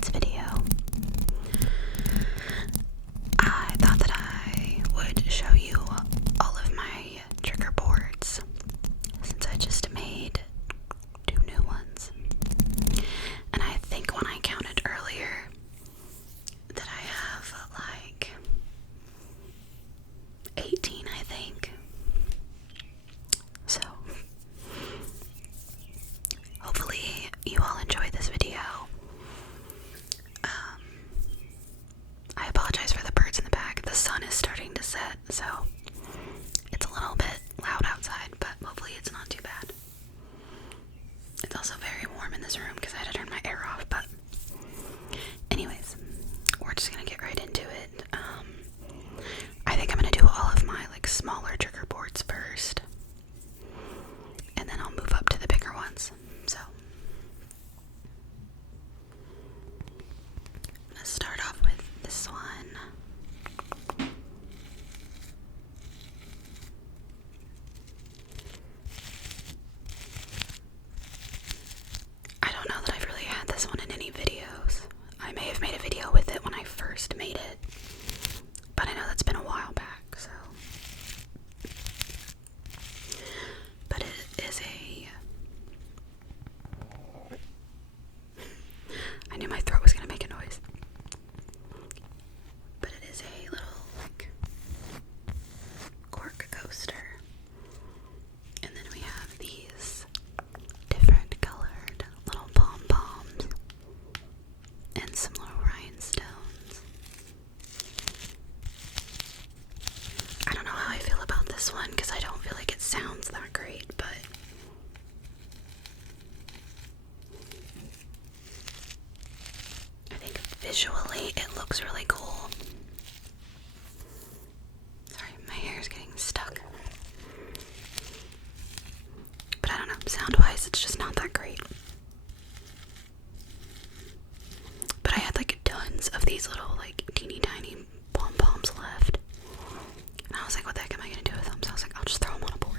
tonight's video, I thought that I would show you all of my trigger boards since I just made 2 new ones. And I think when I counted earlier that I have like 18, I think. So hopefully you all enjoyed this video. I apologize for the birds in the back. The sun is starting to set, so it's a little bit loud outside, but hopefully it's not too bad. It's also very warm in this room because I had to turn my air off, but anyways, we're just gonna get right into it. I think I'm gonna do all of my like smaller trigger boards first, and then I'll move up to the bigger ones. So let's start off with this one. I don't know that I've really had this one in any videos. I may have made a video with it when I first made it, but I know that's been a while back, so. But it is I knew my throat was gonna make a noise. But it is a little, like, Cork Coaster. And then we have these different colored little Pom Poms and some little rhinestones. I don't know how I feel about this one because I don't feel like it sounds that great, but I think visually it looks really cool. Sorry, my hair is getting stuck. But I don't know, sound-wise it's just not that great. But I had like tons of these little like teeny tiny pom-poms left. And I was like, what the heck am I gonna do with them? So I was like, I'll just throw them on a board.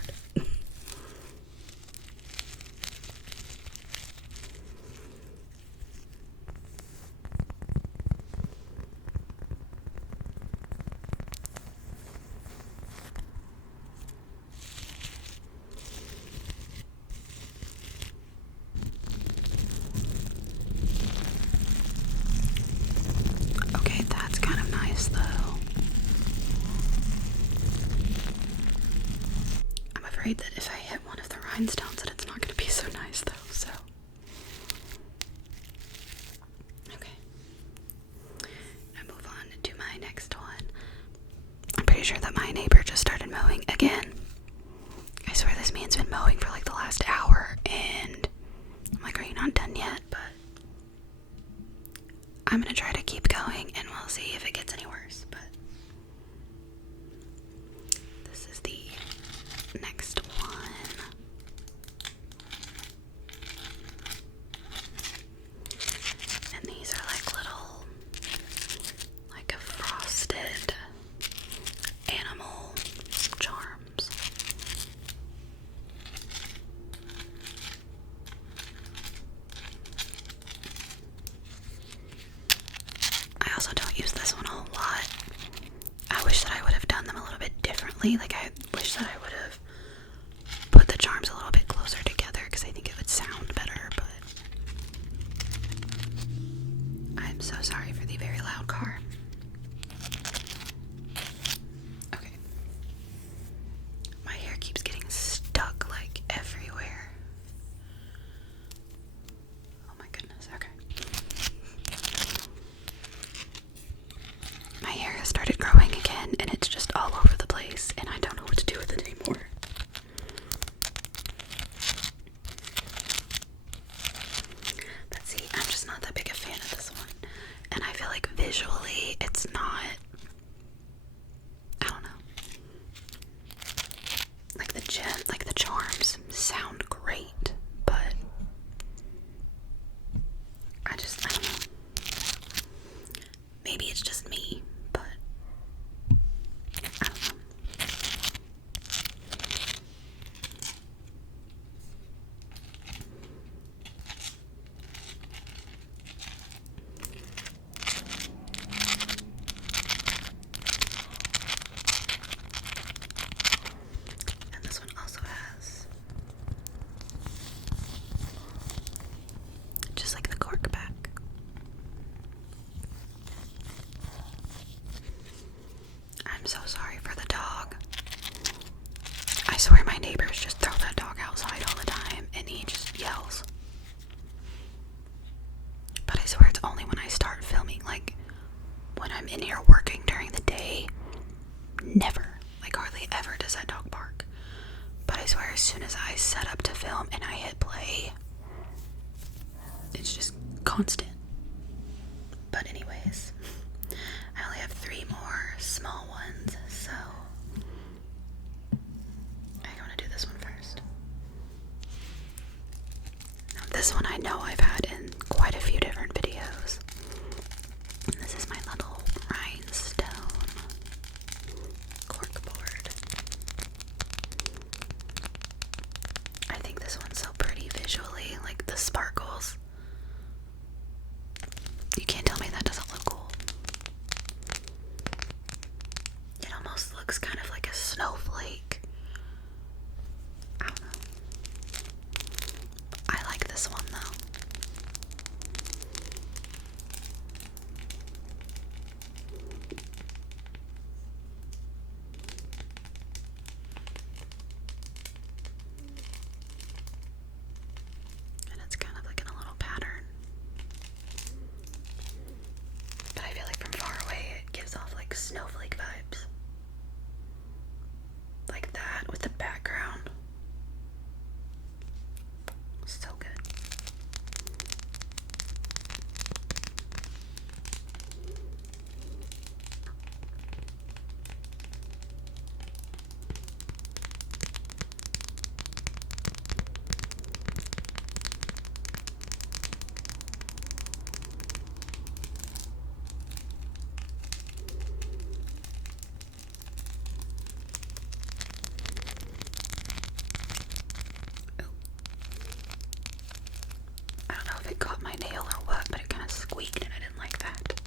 Okay, that's kind of nice though. I'm afraid that if I hit one of the rhinestones that it's not going to be so nice though, so. Okay. I move on to my next one. I'm pretty sure that my neighbor just started mowing again. I swear this man's been mowing for like the last hour and I'm like, are you not done yet? But I'm gonna try to keep going and we'll see if it gets any worse, but this is the next one. And these are like little, like a frosted animal charms. I also don't use this one a whole lot. I wish that I would have done them a little bit differently. Like I wish that I would have put the charms a little bit closer together because I think it would sound better, but I'm so sorry for the very loud car. Okay. My hair keeps getting stuck like everywhere. Oh my goodness, okay. My hair has started growing again and it's just all over the place and I don't know what to do with it anymore. But see, I'm just not that big a fan of this one. And I feel like visually it's not, I don't know. Like the charms sound great, but I don't know. Maybe it's just me, but I don't know. I'm in here working during the day, never, like hardly ever does that dog bark. But I swear, as soon as I set up to film and I hit play, it's just constant. But anyways, I only have 3 more small ones, so I want to do this one first. Now this one I know I've had in quite a few different videos. And this is my little Rhinestone cork board. I think this one's so pretty visually, like the sparkles. You can't tell me that doesn't look cool. It almost looks kind of like a snowflake. I don't know. I like this one though. And it's kind of like in a little pattern. But I feel like from far away it gives off like snowflake vibes. Like that with the background. So good. I don't know if it caught my nail or what, but it kind of squeaked and I didn't like that.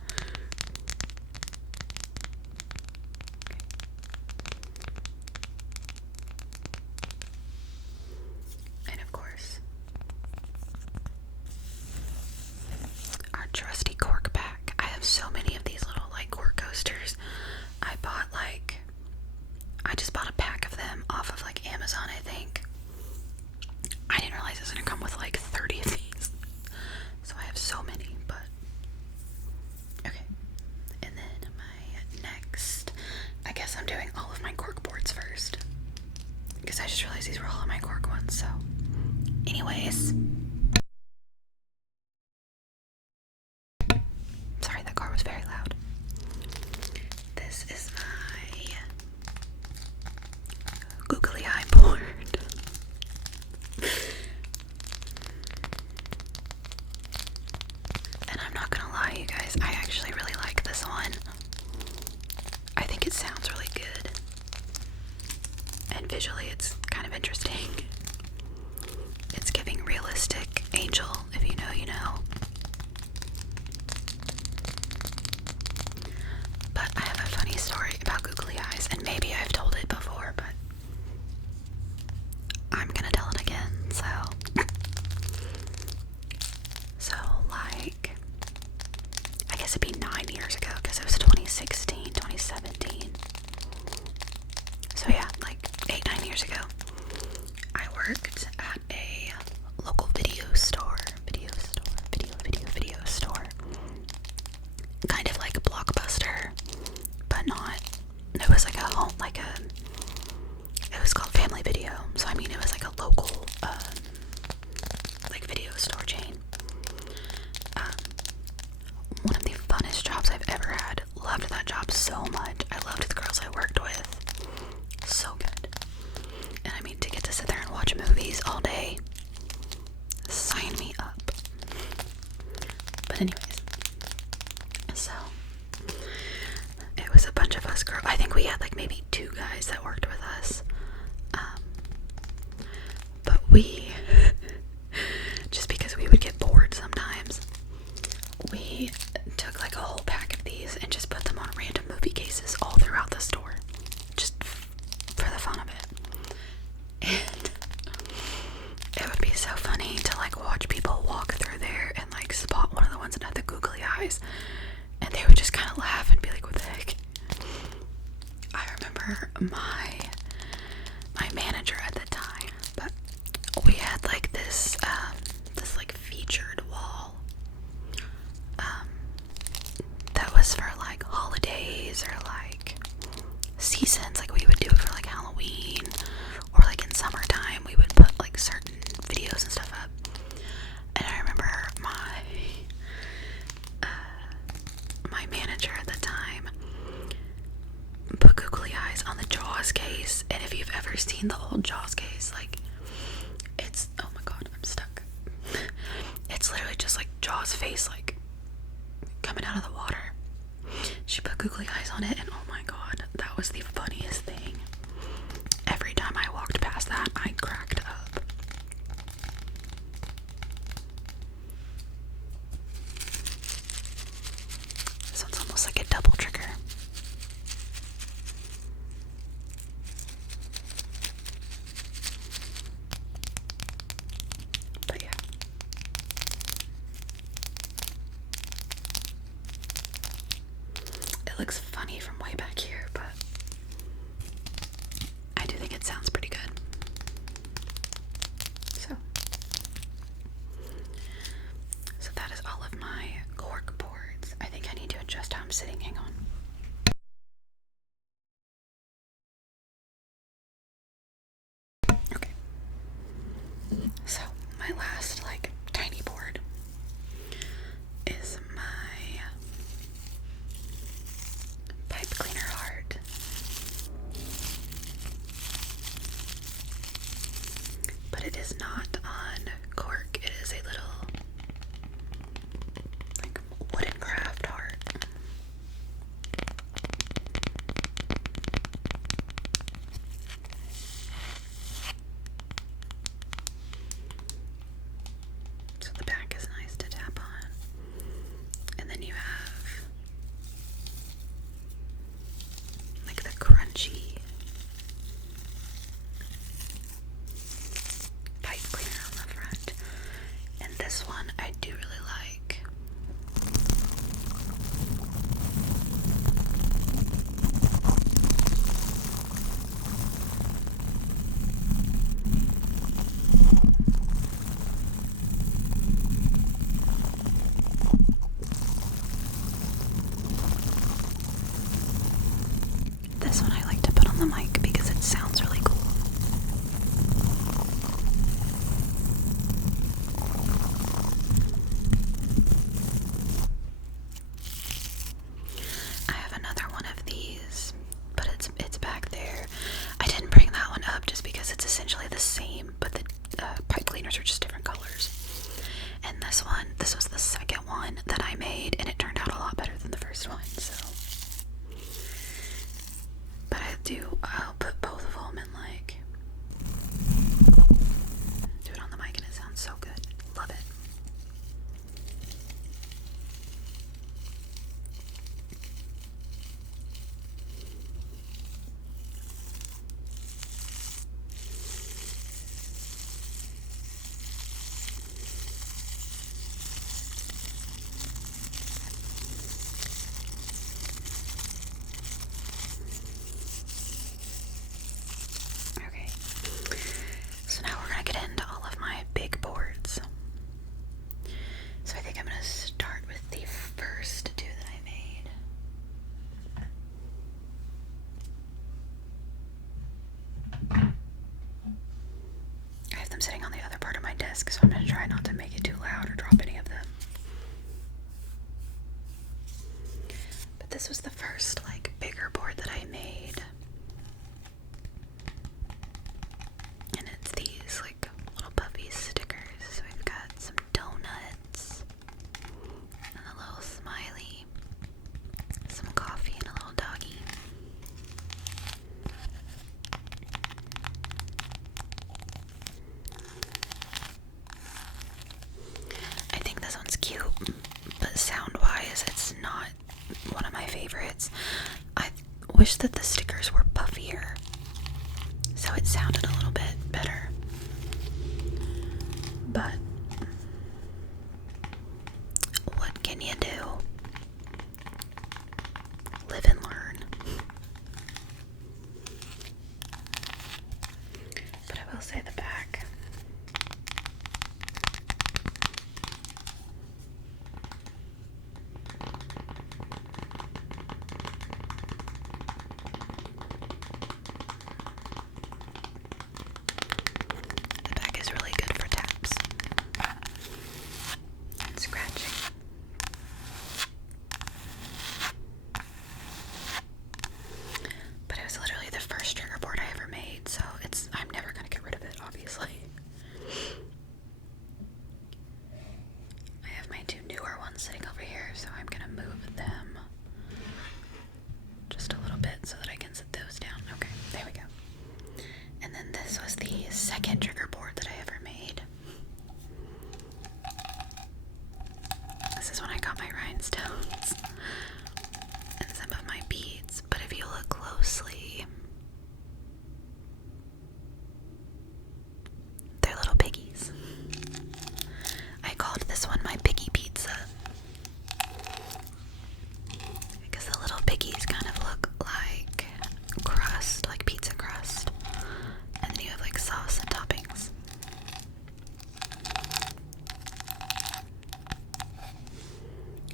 And of course, our trusty cork pack. I have so many of these little like cork coasters. I just bought a pack of them off of like Amazon, I think. I didn't realize it was gonna come with like 30 of these. So I have so many, but okay. And then my next, I guess I'm doing all of my cork boards first, because I just realized these were all of my cork ones. So anyways, sorry, that car was very loud. This is my Googly Eye board. And I'm not gonna lie, you guys, I actually really like this one. I think it sounds really good. And visually it's kind of interesting. It's giving realistic angel, if you know, you know. But I have a funny story about Googly Eyes, and maybe I've told it before, but I'm gonna tell it again. So like, I guess it'd be 9 years ago, because it was 2016, 2017. So yeah, like 8-9 years ago, I worked at a local video store. Kind of like a Blockbuster, but not. It was like a home, it was called Family Video. So I mean, it was like a local, like video store chain. One of the funnest jobs I've ever had. Loved that job so much. I loved the girls I worked with. So good. And I mean, to get to sit there and watch movies all day, sign me up. But anyways, so it was a bunch of us girls. I think we had like maybe 2 guys that worked with us. But we, just because we would get bored sometimes, we took like a whole pack of these and just put them on random movie cases all throughout the store, just for the fun of it. And it would be so funny to like watch people walk through there and like spot one of the ones that had the googly eyes, and they would just kind of laugh and be like, what the heck. I remember my manager at the time, but we had like this like featured wall that was for like Halloween seasons. Like we would do it for like Halloween, or like in summertime we would put like certain videos and stuff up. And I remember my manager at the time put Googly Eyes on the Jaws case. And if you've ever seen the old Jaws case, like it's, oh my god, I'm stuck. It's literally just like Jaws' face like coming out of the water. She put Googly Eyes on it, and oh my god, that was the funniest thing. Every time I walked past that, I cracked up. This one's almost like a double trigger. But yeah. It looks funny from way back here, but I do think it sounds pretty good. So that is all of my cork boards. I think I need to adjust how I'm sitting. Hang on. Okay. So my last like tiny board is my pipe cleaner heart. But it is not on cork. It is a little like wooden craft heart. So the back is nice to tap on. And then you have like the crunchy pipe cleaner on the front. And this one I do really like. This one I like to put on the mic because it sounds really cool. I have another one of these, but it's back there. I didn't bring that one up just because it's essentially the same, but the pipe cleaners are just different colors. And this was the second one that I made, and it turned out a lot better than the first one, so. But I'll put both of them in like, do it on the mic and it sounds so good. Love it. Okay, so now we're gonna get into all of my big boards. So I think I'm gonna start with the first two that I made. I have them sitting on the other part of my desk, so I'm gonna try not to make it too loud or drop any of them. But this was the first like bigger board that I made. And it's these like little puffy stickers. So we've got some donuts and a little smiley, some coffee, and a little doggy. I think this one's cute, but sound-wise, it's not one of my favorites. I wish that the stickers were puffier, so it sounded a little bit better. But what can you do? Live and learn. But I will say the back. sitting over here, so I'm gonna move them just a little bit so that I can sit those down. Okay, there we go. And then this was the second trigger board that I ever made. This is when I got my rhinestones and some of my beads, but if you look closely, they're little piggies. I called this one my Piggy Pizza because the little piggies kind of look like crust, like pizza crust, and then you have like sauce and toppings.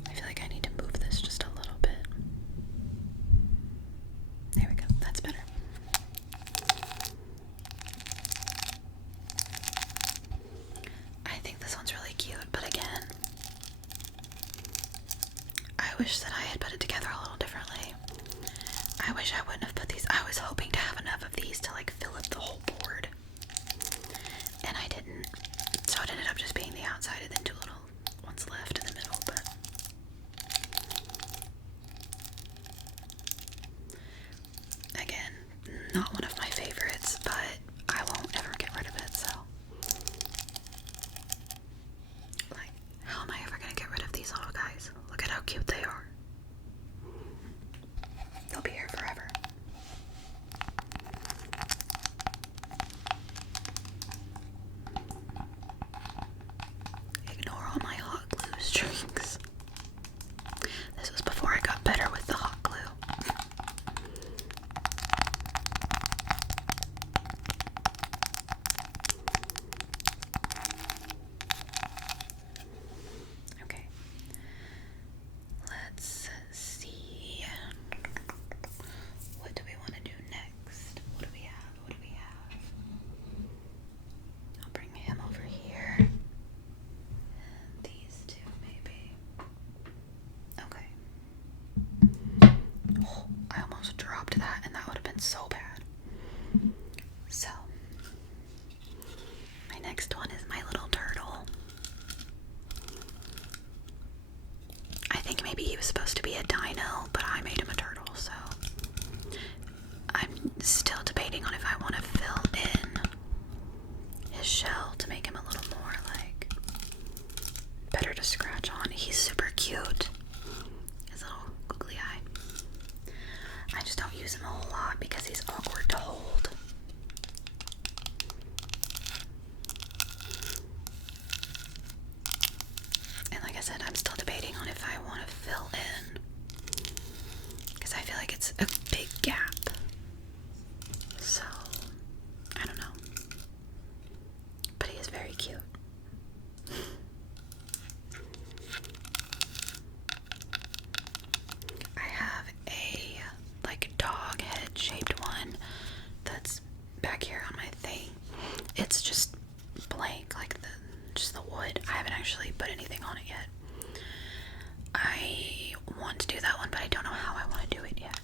I feel like I need to move this just a little bit. There we go, that's better. I think this one's really cute, but again, I wish that I had put it together a little differently. I wish I wouldn't have put these. I was hoping to have enough of these to like fill up the whole board, and I didn't. So it ended up just being the outside and then two little ones left in the middle, but again, not one of my favorites, but I won't ever get rid of it, so like, how am I ever gonna get rid of these little guys? Look at how cute they are. They'll be here forever. Ignore all my hot glue strings. This was before I got better with the hot glue. Okay. Let's see. What do we want to do next? What do we have? What do we have? I'll bring him over here. And these two, maybe. Okay. Oh, I almost dropped that, and that would have been so bad. So, my next one is my little turtle. I think maybe he was supposed to be a dino, but I made him a turtle, so I'm still debating on if I want to fill in his shell to make him a little more like better to scratch on. He's super cute. His little googly eye. I just don't use him a whole lot because he's awkward to hold. And like I said, I'm still debating on if I want to fill in because I feel like it's a big gap. So, I don't know. But he is very cute. I have a like dog head shaped one that's back here on my thing. It's just blank, like just the wood. I haven't actually put anything on it yet. I want to do that one, but I don't know how I want to do it yet.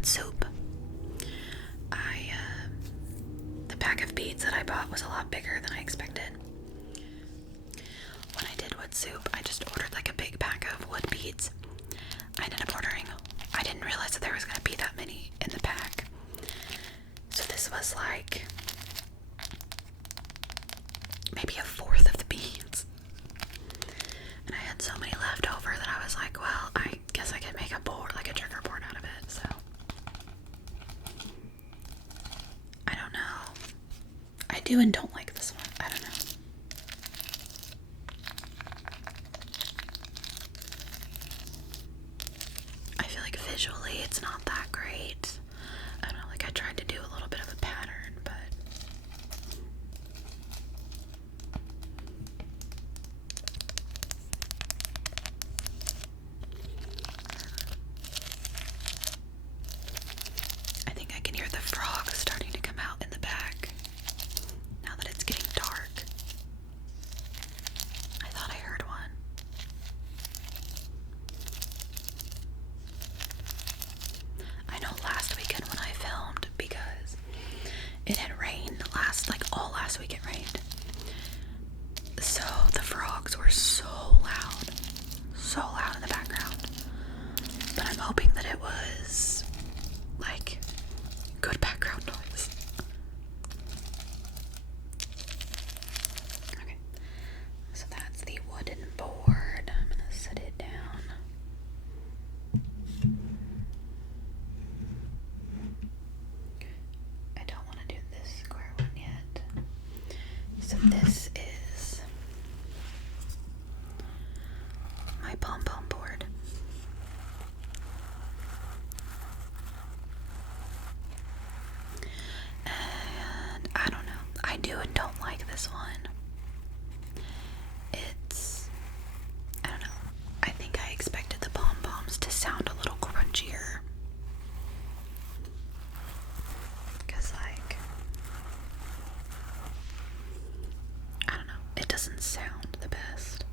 what soup. The pack of beads that I bought was a lot bigger than I expected. When I did wood soup, I just ordered like a big pack of wood beads. I ended up ordering, I didn't realize that there was going to be that many in the pack. So this was like maybe a fourth of the beads. And I had so many left over that I was like, well, I guess I could make a board, like a trigger board out of it. So I don't know. I do and don't like this one. I don't know. I feel like visually it's not that great. I don't know, like I tried to do a little bit of a pattern, but I think I can hear the frogs starting to come out in the back now that it's getting dark. I thought I heard one. I know last weekend when I filmed, because it had rained all last week it rained. So the frogs were so loud in the background. But I'm hoping that it was like good background noise. Okay, so that's the wooden board. I'm gonna set it down. I don't want to do this square one yet. So this is my Pom Pom board. And I don't know. I do and don't like this one. I don't know. I think I expected the Pom Poms to sound a little crunchier. Because like, I don't know. It doesn't sound the best.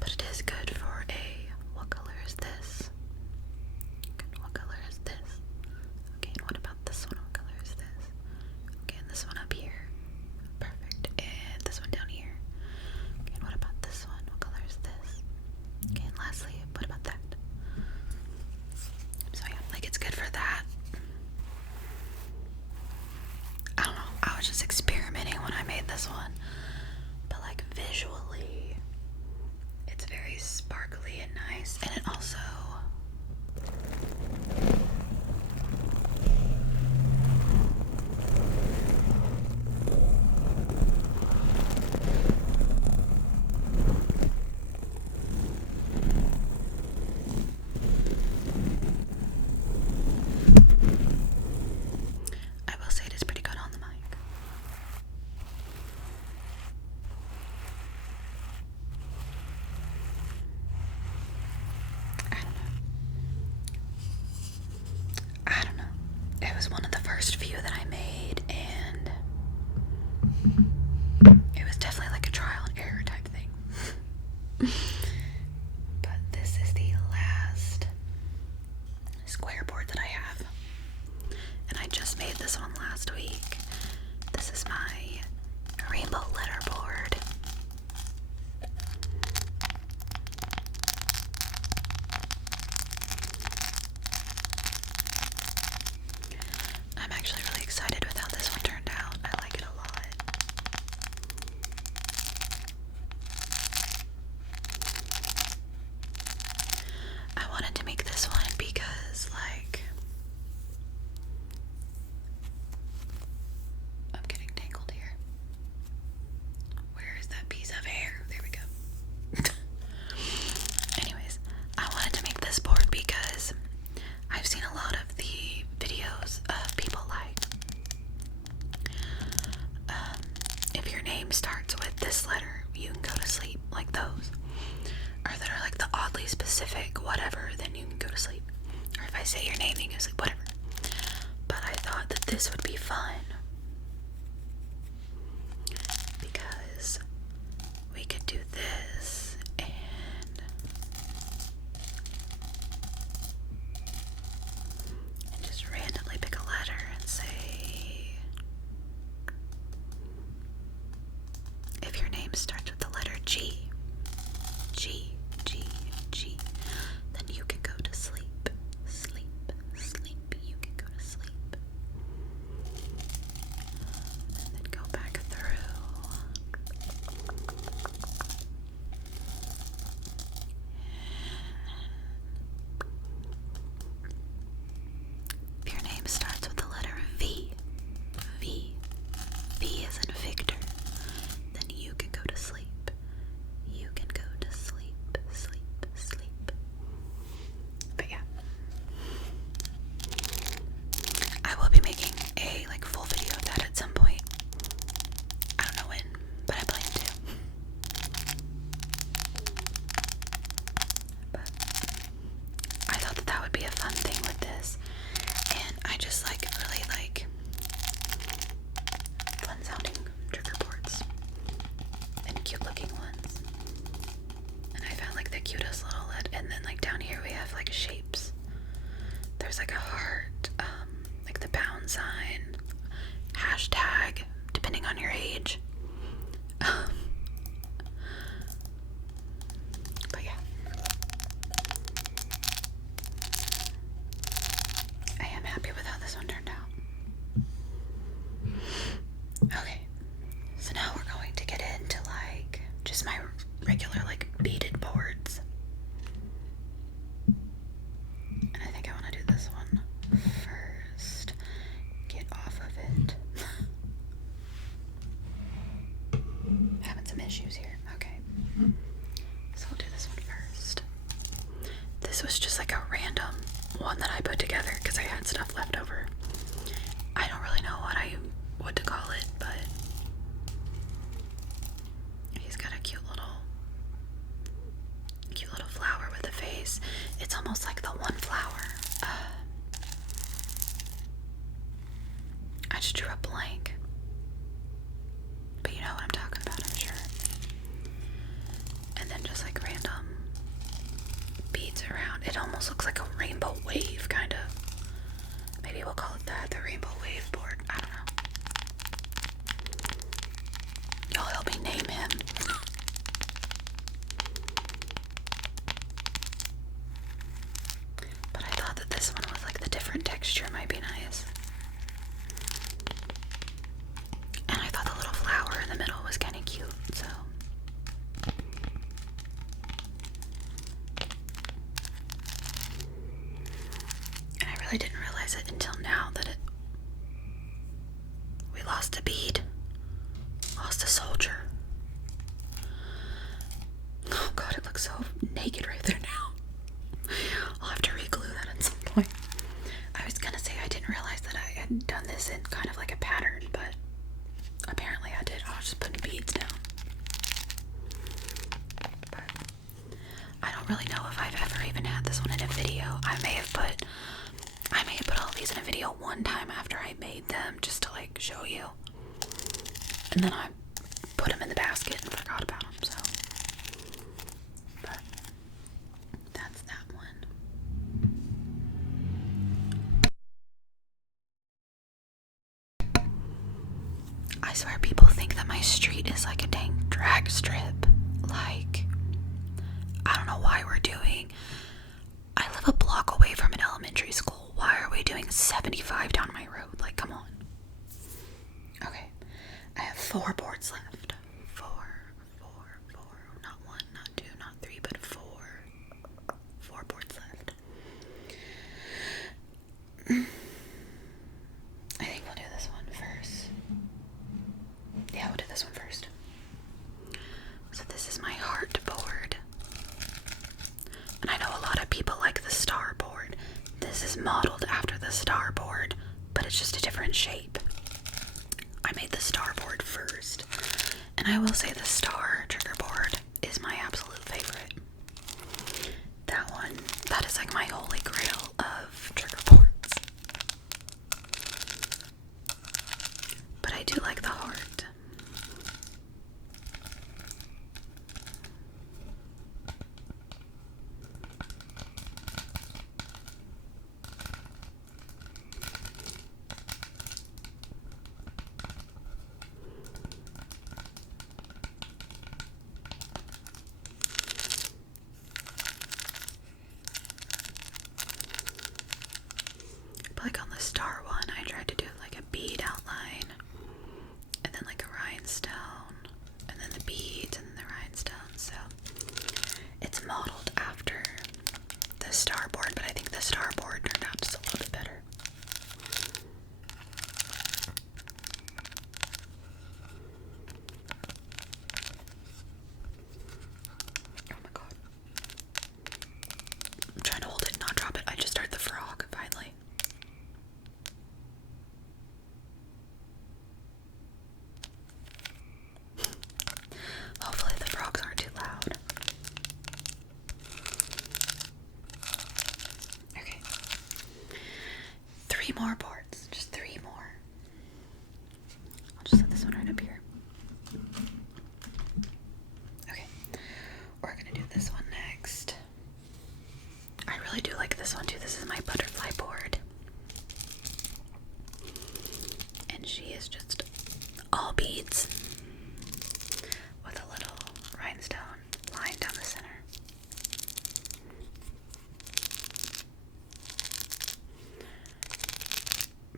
But it is good for what color is this? What color is this? Okay, and what about this one? What color is this? Okay, and this one up here. Perfect. And this one down here. Okay, and what about this one? What color is this? Okay, and lastly, what about that? So yeah, like it's good for that. I don't know. I was just experimenting when I made this one. But like visually, it's very sparkly and nice. And it also I will say it is pretty good on the mic. I don't know. It was one of the first few that I made, and it was definitely like a trial and error type thing. But this is the last square board that I have. And I just made this one last week. This is my rainbow letter board. I'm actually really excited with how this one turned out. I like it a lot. I wanted to make this one because, like, I'm getting tangled here. Where is that piece of hair? There we go. Anyways, I wanted to make this board because I've seen a lot of the videos of people like, if your name starts with this letter, you can go to sleep, like those. Or that are like the oddly specific whatever, then you can go to sleep. Or if I say your name, then you can go to sleep, whatever. But I thought that this would be fun because Okay, so now we're going to get into like just my regular like beaded boards. And I think I want to do this one first. Get off of it. Having some issues here. Okay. So we'll do this one first. This was just like a random one that I put together because I had stuff left over. I don't really know what to call it, but he's got a cute little flower with a face. It's almost like the one flower. I just drew a blank. But you know what I'm talking about, I'm sure. And then just like random beads around. It almost looks like a rainbow wave, kind of. Maybe we'll call it that, the rainbow wave board. I don't know. Y'all help me name him. But I thought that this one with like the different texture might be nice. And I thought the little flower in the middle was kind of cute, so. And I really didn't realize it until now that we lost a bead. Lost a soldier. Oh god, it looks so naked right there now. I'll have to re-glue that at some point. I was gonna say I didn't realize that I had done this in kind of like a pattern, but apparently I did. I was just putting beads down. But I don't really know if I've ever even had this one in a video. I may have put all these in a video one time after I made them just to like show you. And then I put them in the basket and forgot about them, so. But that's that one. I swear people think that my street is like a dang drag strip. Like, I don't know why we're doing. I live a block away from an elementary school. Why are we doing 75 down my road? Like, come on. Okay, I have 4 boards left. 4. Not 1, not 2, not 3, but 4. 4 boards left. I think we'll do this one first. Yeah, we'll do this one first. So this is my heart board. And I know a lot of people like the star board. This is modeled after the star board, but it's just a different shape. I made the star board first. And I will say the star trigger board is my absolute favorite. That one, that is like my holy grail of trigger boards. But I do like the heart. Like on the star one, I tried to do like a bead outline, and then like a rhinestone, and then the beads, and then the rhinestone. So it's modeled after the star board, but I think the star board turned out just a little bit better. Oh my god. I'm trying to hold it and not drop it. I just started the frog, finally. Hopefully the frogs aren't too loud. Okay. 3 more boards. Just 3 more. I'll just set this one right up here. Okay. We're gonna do this one next. I really do like this one too. This is my butterfly board. And she is just all beads with a little rhinestone line down the center.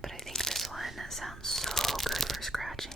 But I think this one sounds so good for scratching.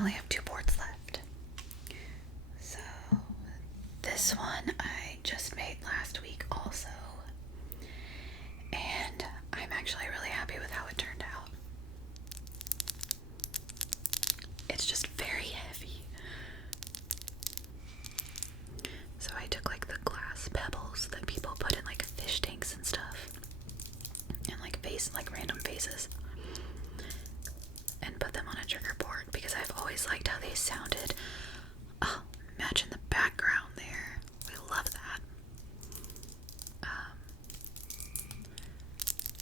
only have 2 boards left. So this one I just made last week also. And I'm actually really happy with how it turned out. It's just very heavy. So I took like the glass pebbles that people put in like fish tanks and stuff. And like random vases. And put them on a trigger board because I've always liked how they sounded. Oh, imagine the background there. We love that.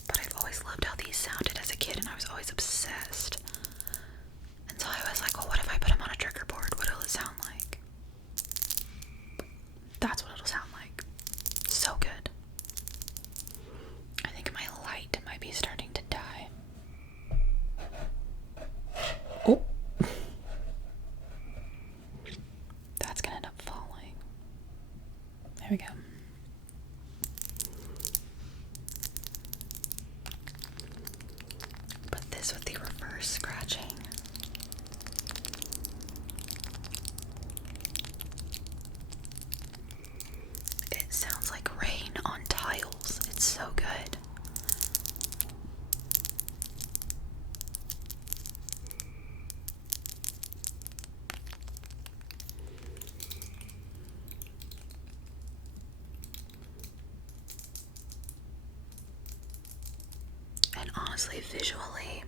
But I've always loved how these sounded as a kid, and I was always obsessed. And so I was like, well, what if I put them on a trigger board? What will it sound like? That's what it'll sound like. So good. I think my light might be starting to die. Oh. That's gonna end up falling. There we go. Put this with the reverse scratching. It sounds like rain on tiles. It's so good. And honestly, visually,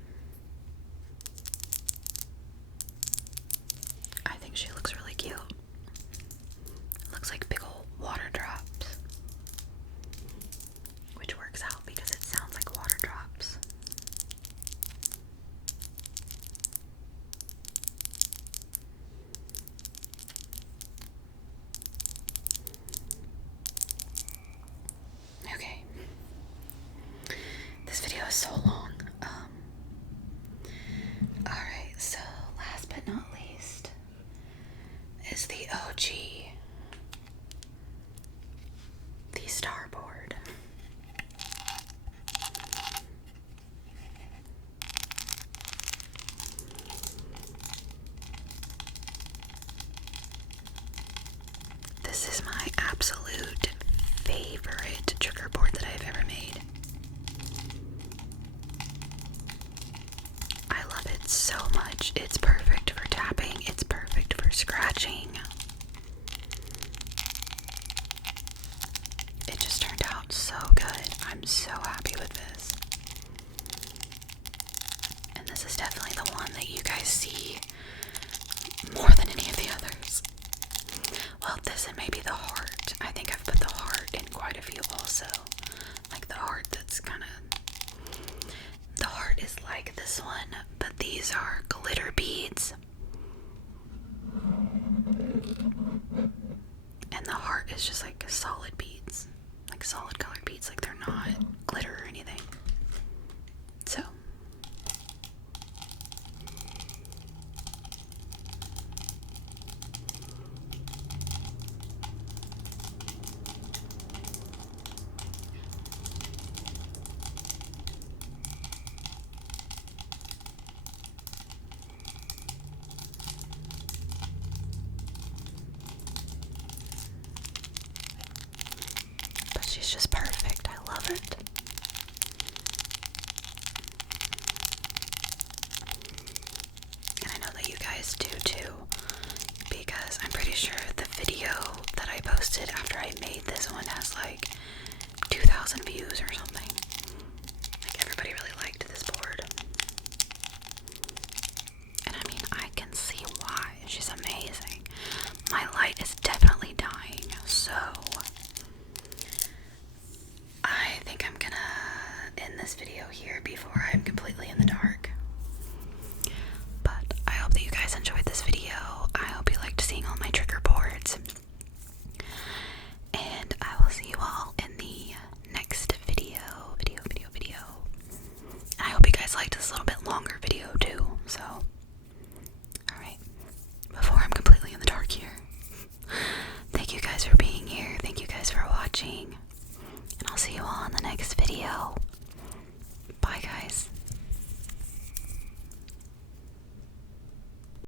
I think she looks really cute. It looks like big old water drops, which works out because it sounds like water drops. Okay. This video is so long. Alright, so last but not least is the OG, the starboard. This is my absolute favorite trigger board that I've ever made. I love it so much. It's perfect for tapping. It's perfect for scratching. It just turned out so good. I'm so happy with this. And this is definitely the one that you guys see more than any of the others. Well, this and maybe the heart. I think I've put the heart in quite a few also. Like the heart that's kind of... The heart is like this one, but these are glitter beads. And the heart is just like solid beads. Like solid colored beads, like they're not glitter or anything. So... But she's just perfect. I love it. And I know that you guys do too, because I'm pretty sure the video that I posted after I made this one has like 2,000 views or something. Like everybody really liked this board. And I mean, I can see why. She's amazing. My light is definitely dying, so I think I'm gonna end this video here before I'm completely in the dark. But I hope that you guys enjoyed this video. I hope you liked seeing all my trigger boards. And I will see you all in the next video. And I hope you guys liked this little bit longer video too. So, alright. Before I'm completely in the dark here. Thank you guys for being here. Thank you guys for watching. And I'll see you all in the next video.